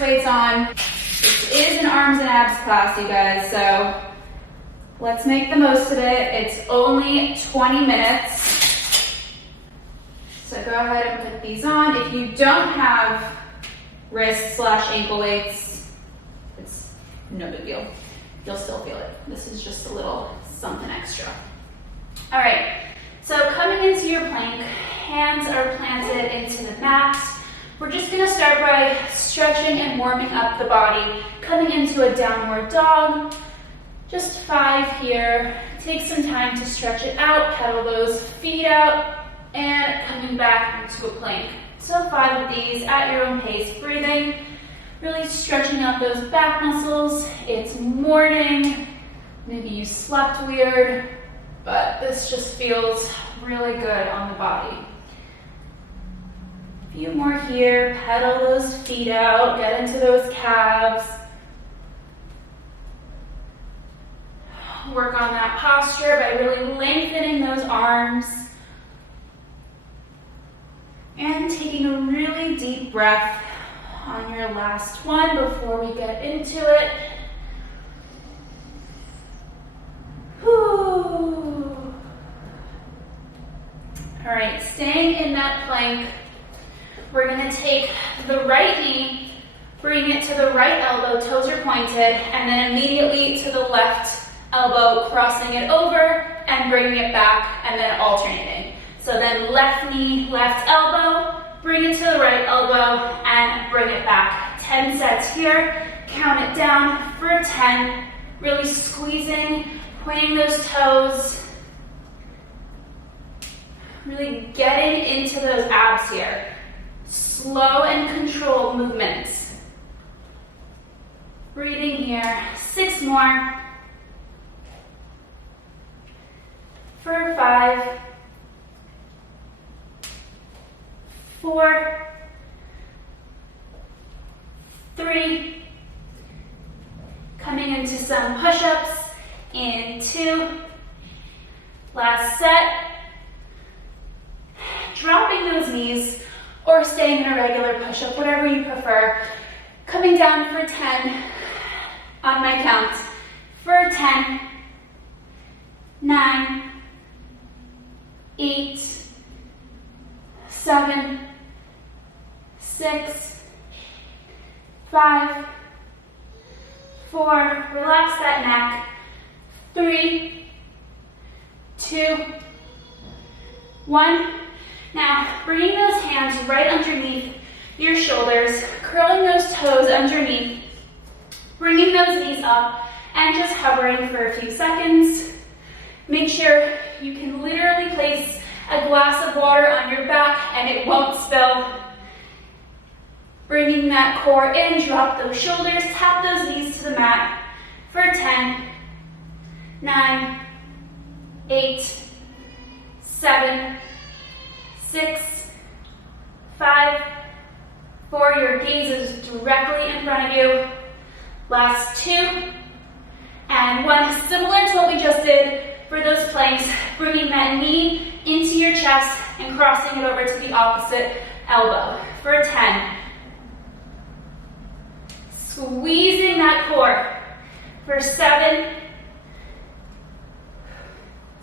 wrist weights on. This is an arms and abs class, you guys, so let's make the most of it. It's only 20 minutes. So go ahead and put these on. If you don't have wrist/ankle weights, it's no big deal. You'll still feel it. This is just a little something extra. All right, so coming into your plank, hands are planted into the mat. We're just gonna start by stretching and warming up the body, coming into a downward dog. Just 5 here. Take some time to stretch it out, pedal those feet out, and coming back into a plank. So 5 of these at your own pace, breathing, really stretching out those back muscles. It's morning, maybe you slept weird, but this just feels really good on the body. A few more here, pedal those feet out, get into those calves. Work on that posture by really lengthening those arms. And taking a really deep breath on your last one before we get into it. Whew. All right, staying in that plank, we're gonna take the right knee, bring it to the right elbow, toes are pointed, and then immediately to the left elbow, crossing it over and bringing it back, and then alternating. So then left knee, left elbow, bring it to the right elbow, and bring it back. 10 sets here, count it down for 10, really squeezing, pointing those toes, really getting into those abs here. Slow and controlled movements. Breathing here, 6 more. For 5, 4, 3, coming into some push-ups in 2, last set, dropping those knees or staying in a regular push-up, whatever you prefer, coming down for 10 on my count, for 10, 9, 8, 7, 6, 5, 4, relax that neck, 3, 2, 1. Now, bringing those hands right underneath your shoulders, curling those toes underneath, bringing those knees up, and just hovering for a few seconds. Make sure you can literally place a glass of water on your back and it won't spill. Bringing that core in, drop those shoulders, tap those knees to the mat for 10, 9, 8, 7, 6, 5, 4, your gaze is directly in front of you. Last 2, and 1, similar to what we just did for those planks, bringing that knee into your chest and crossing it over to the opposite elbow for 10. Squeezing that core for 7,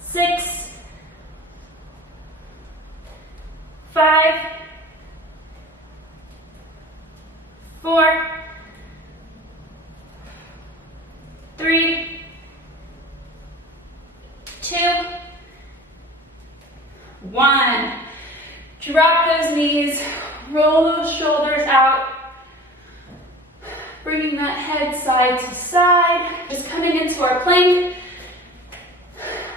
6, 5, 4, 3, 2, 1. Drop those knees, roll those shoulders out, bringing that head side to side, just coming into our plank.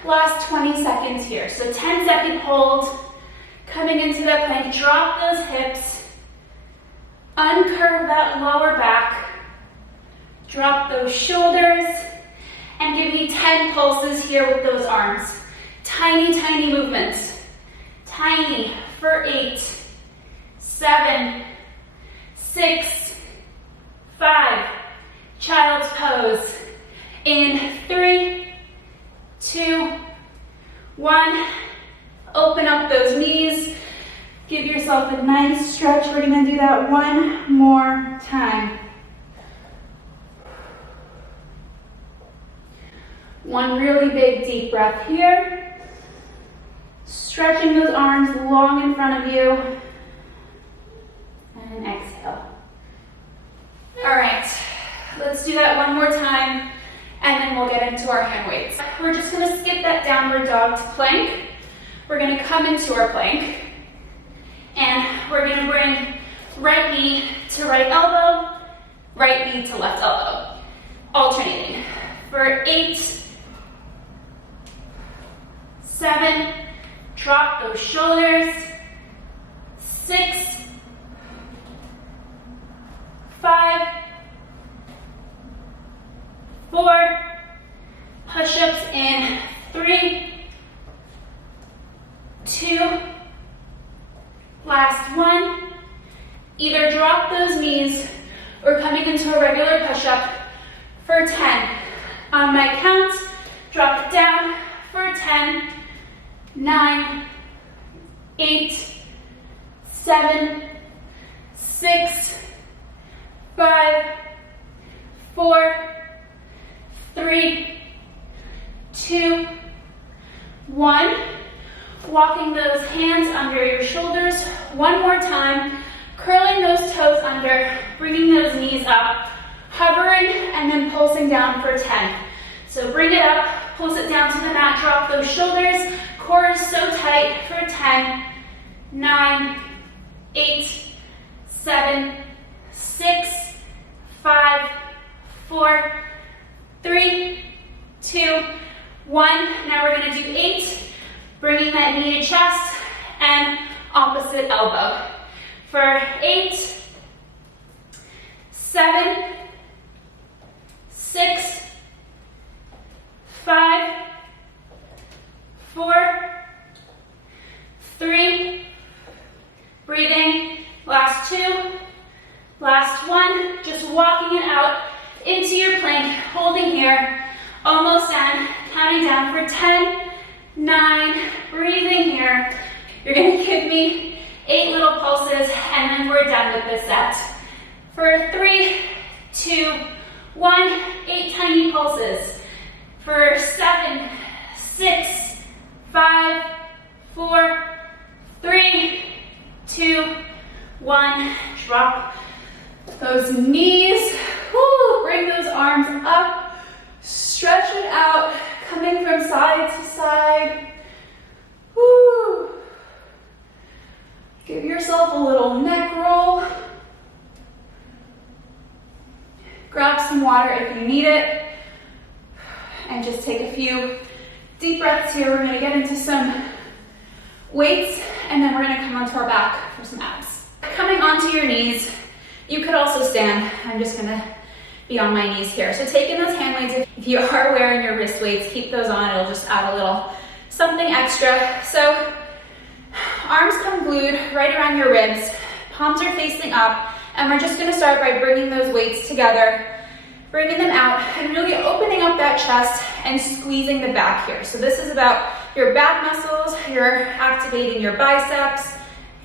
Last 20 seconds here. So 10-second hold, coming into that plank, drop those hips, uncurve that lower back, drop those shoulders, and give me 10 pulses here with those arms. Tiny, tiny movements. Tiny for 8, 7, 6, 5. Child's pose. In 3, 2, 1. Open up those knees. Give yourself a nice stretch. We're gonna do that that one more time. One really big deep breath here. Stretching those arms long in front of you. And exhale. All right, let's do that one more time, and then we'll get into our hand weights. We're just gonna skip that downward dog to plank. We're gonna come into our plank, and we're gonna bring right knee to right elbow, right knee to left elbow, alternating. For 8, 7, drop those shoulders, 6, 5, 4, push-ups in 3, 2, last 1. Either drop those knees or coming into a regular push-up for 10. On my count, drop it down for 10, 9, 8, 7, 6, 5, 4, 3, 2, 1. Walking those hands under your shoulders one more time, curling those toes under, bringing those knees up, hovering, and then pulsing down for 10. So bring it up, pulse it down to the mat, drop those shoulders, core is so tight for 10, 9, 8, 7, 6, 5, 4, 3, 2, 1. Now we're gonna do 8, bringing that knee to chest and opposite elbow. For 8, 7, 6, 5, 4, 3, breathing, last 2, last 1, just walking it out into your plank, holding here, almost done, counting down for 10, 9, breathing here. You're gonna give me 8 little pulses, and then we're done with this set. For 3, 2, 1, 8 tiny pulses. For 7, 6, 5, 4, 3, 2, 1, drop those knees. Woo, bring those arms up, stretch it out, coming from side to side. Woo. Give yourself a little neck roll. Grab some water if you need it. And just take a few deep breaths here. We're gonna get into some weights, and then we're gonna come onto our back for some abs. Coming onto your knees, you could also stand. I'm just gonna be on my knees here. So taking those hand weights, if you are wearing your wrist weights, keep those on. It'll just add a little something extra. So arms come glued right around your ribs, palms are facing up, and we're just gonna start by bringing those weights together, bringing them out, and really opening up that chest and squeezing the back here. So this is about your back muscles, you're activating your biceps,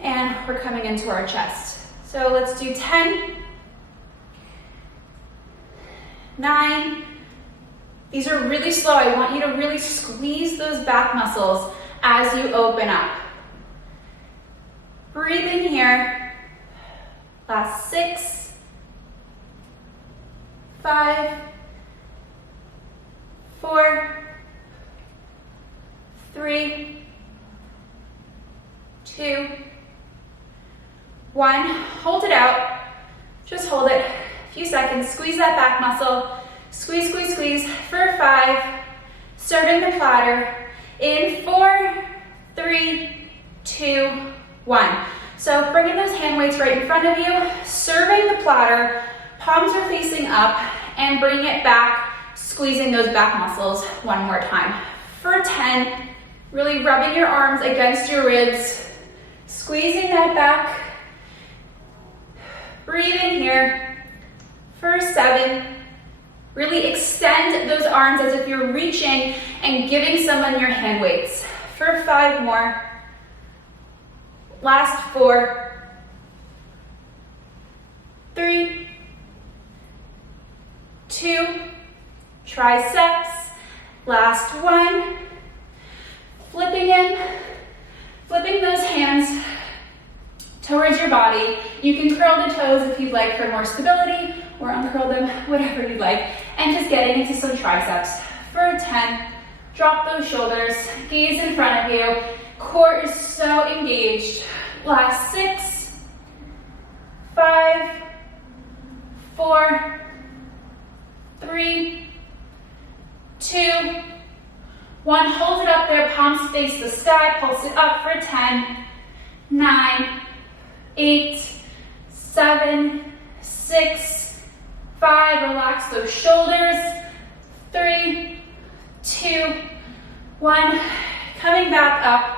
and we're coming into our chest. So let's do 10, 9, these are really slow. I want you to really squeeze those back muscles as you open up. Breathing here, last 6, 5, 4, 3, 2, 1. Hold it out, just hold it a few seconds, squeeze that back muscle, squeeze, squeeze, squeeze, for 5, starting the platter, in 4, 3, 2, 1. So bringing those hand weights right in front of you, serving the platter, palms are facing up, and bringing it back, squeezing those back muscles one more time. For 10, really rubbing your arms against your ribs, squeezing that back, breathing here. For 7, really extend those arms as if you're reaching and giving someone your hand weights. For 5 more. Last 4, 2, triceps, last 1, flipping in, flipping those hands towards your body. You can curl the toes if you'd like for more stability, or uncurl them, whatever you'd like, and just getting into some triceps. For 10, drop those shoulders, gaze in front of you, core is so engaged. Last 6, 5, 4, 3, 2, 1. Hold it up there, palms face the sky, pulse it up for 10, 9, 8, 7, 6, 5. Relax those shoulders. 3, 2, 1. Coming back up.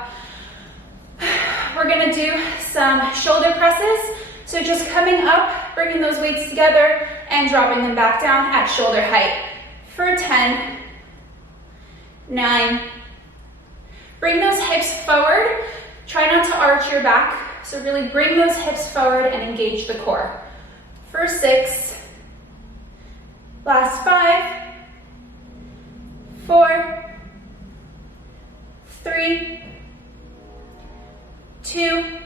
We're gonna do some shoulder presses. So just coming up, bringing those weights together and dropping them back down at shoulder height. For 10, 9. Bring those hips forward. Try not to arch your back. So really bring those hips forward and engage the core. For 6, last 5, 4, 3, 2,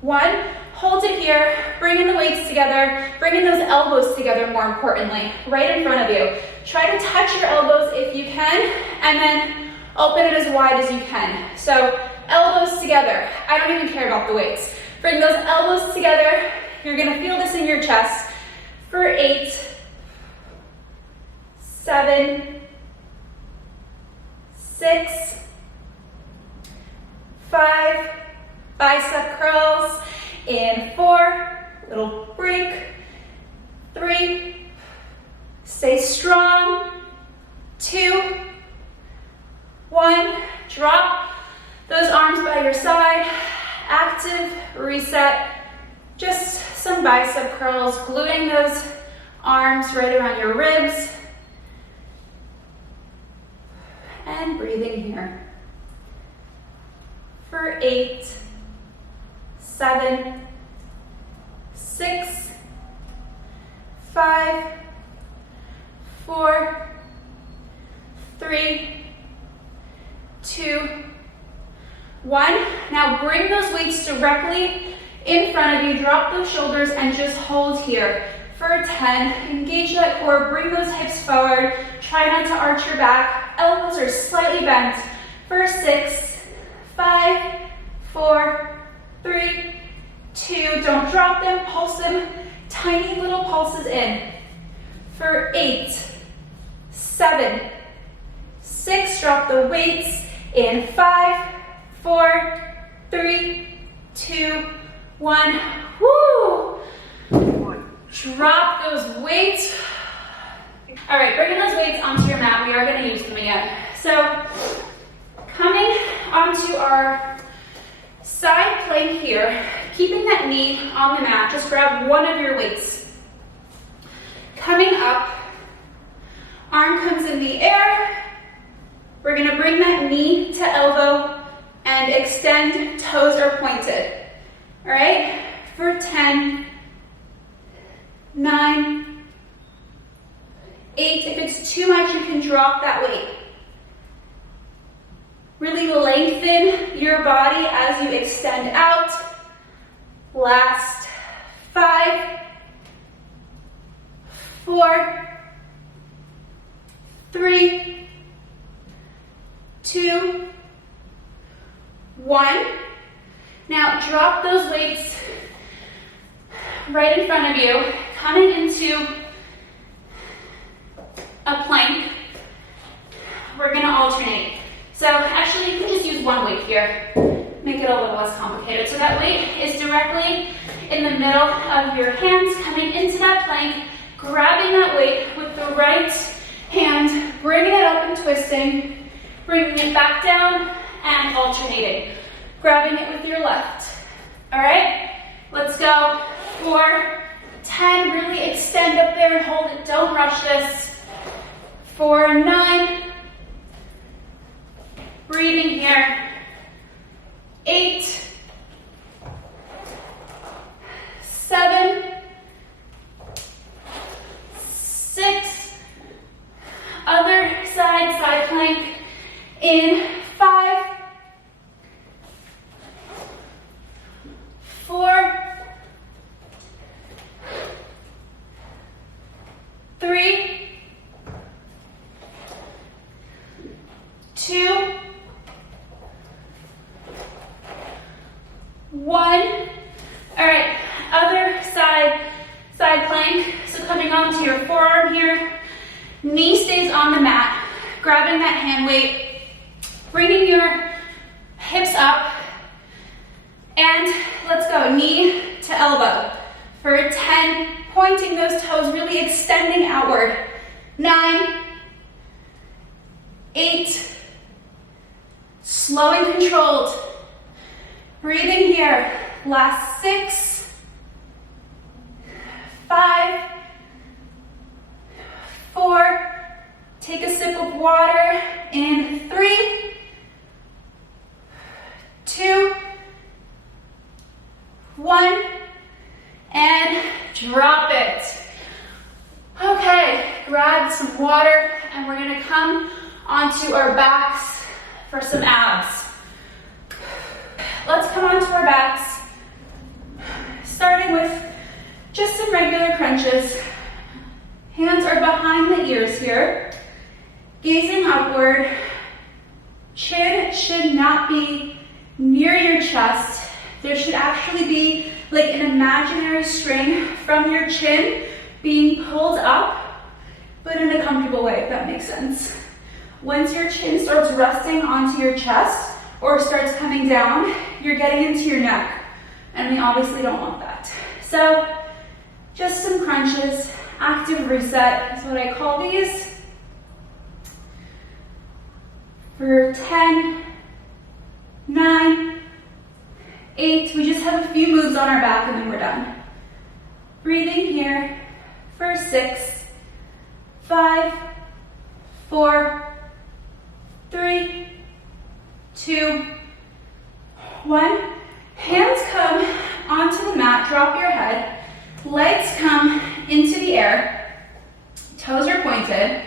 1. Hold it here, bringing the weights together, bringing those elbows together more importantly, right in front of you. Try to touch your elbows if you can, and then open it as wide as you can. So elbows together. I don't even care about the weights. Bring those elbows together. You're gonna feel this in your chest. For 8, 7, 6, 5, bicep curls. In 4, little break. 3, stay strong. 2, 1, drop those arms by your side. Active, reset. Just some bicep curls, gluing those arms right around your ribs. And breathing here. For 8, 7, 6, 5, 4, 3, 2, 1. Now bring those weights directly in front of you. Drop those shoulders and just hold here. For 10, engage that core, bring those hips forward. Try not to arch your back. Elbows are slightly bent. For 6, 5, 4, 3, 2, don't drop them, pulse them, tiny little pulses in. For 8, 7, 6, drop the weights in 5, 4, 3, 2, 1. Woo! Drop those weights. All right, bringing those weights onto your mat. We are going to use them again. So, coming onto our side plank here, keeping that knee on the mat, just grab one of your weights. Coming up, arm comes in the air. We're going to bring that knee to elbow and extend, toes are pointed. All right, for 10, 9, 8. If it's too much, you can drop that weight. Really lengthen your body as you extend out. Last 5, 4, 3, 2, 1. Now drop those weights right in front of you, coming into a plank. We're gonna alternate. So actually you can just use one weight here, make it a little less complicated. So that weight is directly in the middle of your hands, coming into that plank, grabbing that weight with the right hand, bringing it up and twisting, bringing it back down and alternating, grabbing it with your left. All right, let's go for 10, really extend up there and hold it, don't rush this. For 9, breathing here. 8, 7, grabbing that hand weight, bringing your hips up, and let's go, knee to elbow. For 10, pointing those toes, really extending outward. 9, 8, slow and controlled. Breathing here. Last 6, 5, 4, take a sip of water in 3, 2, 1, and drop it. Okay, grab some water and we're gonna come onto our backs for some abs. Let's come onto our backs, starting with just some regular crunches. Hands are behind the ears here, gazing upward. Chin should not be near your chest. There should actually be like an imaginary string from your chin being pulled up, but in a comfortable way, if that makes sense. Once your chin starts resting onto your chest or starts coming down, you're getting into your neck, and we obviously don't want that. So just some crunches, active reset is what I call these. For 10, 9, 8, we just have a few moves on our back and then we're done. Breathing here for 6, 5, 4, 3, 2, 1. Hands come onto the mat, drop your head, legs come into the air, toes are pointed.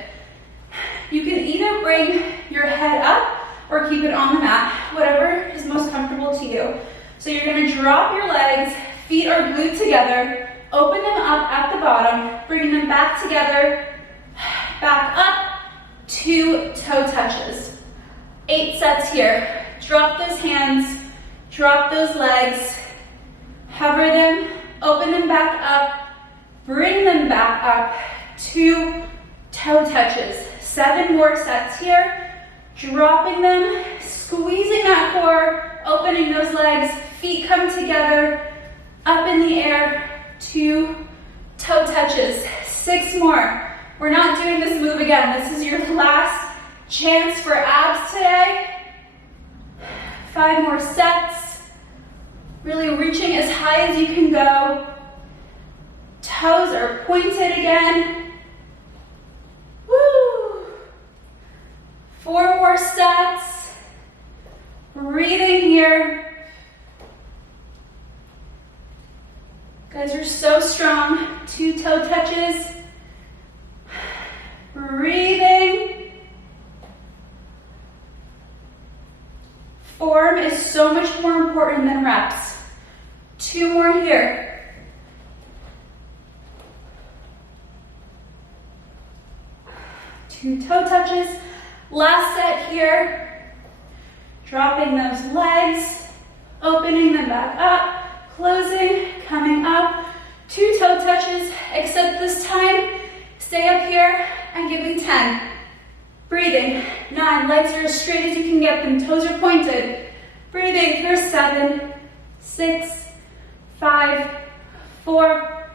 You can either bring your head up or keep it on the mat, whatever is most comfortable to you. So you're gonna drop your legs, feet are glued together, open them up at the bottom, bring them back together, back up, 2 toe touches. 8 sets here. Drop those hands, drop those legs, hover them, open them back up, bring them back up, 2 toe touches. 7 more sets here. Dropping them, squeezing that core, opening those legs, feet come together, up in the air, 2 toe touches. 6 more. We're not doing this move again. This is your last chance for abs today. 5 more sets. Really reaching as high as you can go. Toes are pointed again. Woo! 4 more sets. Breathing here. Guys, you're so strong. 2 toe touches. Breathing. Form is so much more important than reps. 2 more here. Two toe touches. Last set here. Dropping those legs, opening them back up, closing, coming up. 2 toe touches, except this time, stay up here and giving 10. Breathing, 9, legs are as straight as you can get them, toes are pointed. Breathing for 7, 6, 5, 4,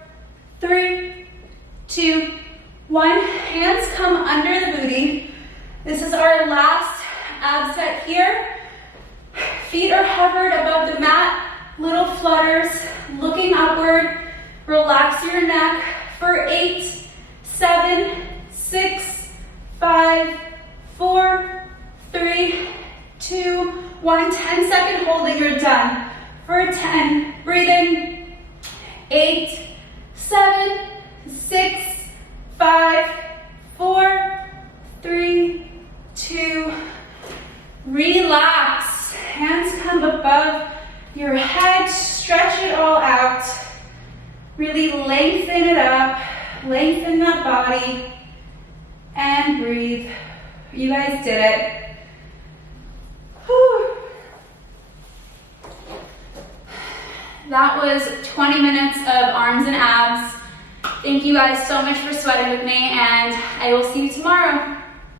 3, 2, 1. Hands come under the booty. This is our last ab set here. Feet are hovered above the mat, little flutters, looking upward. Relax your neck for 8, 7, 6, 5, 4, 3, 2, 1. 10-second holding, you're done. For 10, breathing. 8, 7, 6, 5, 4, 3, 2, relax. Hands come above your head, stretch it all out. Really lengthen it up, lengthen that body, and breathe. You guys did it. Whew. That was 20 minutes of arms and abs. Thank you guys so much for sweating with me, and I will see you tomorrow.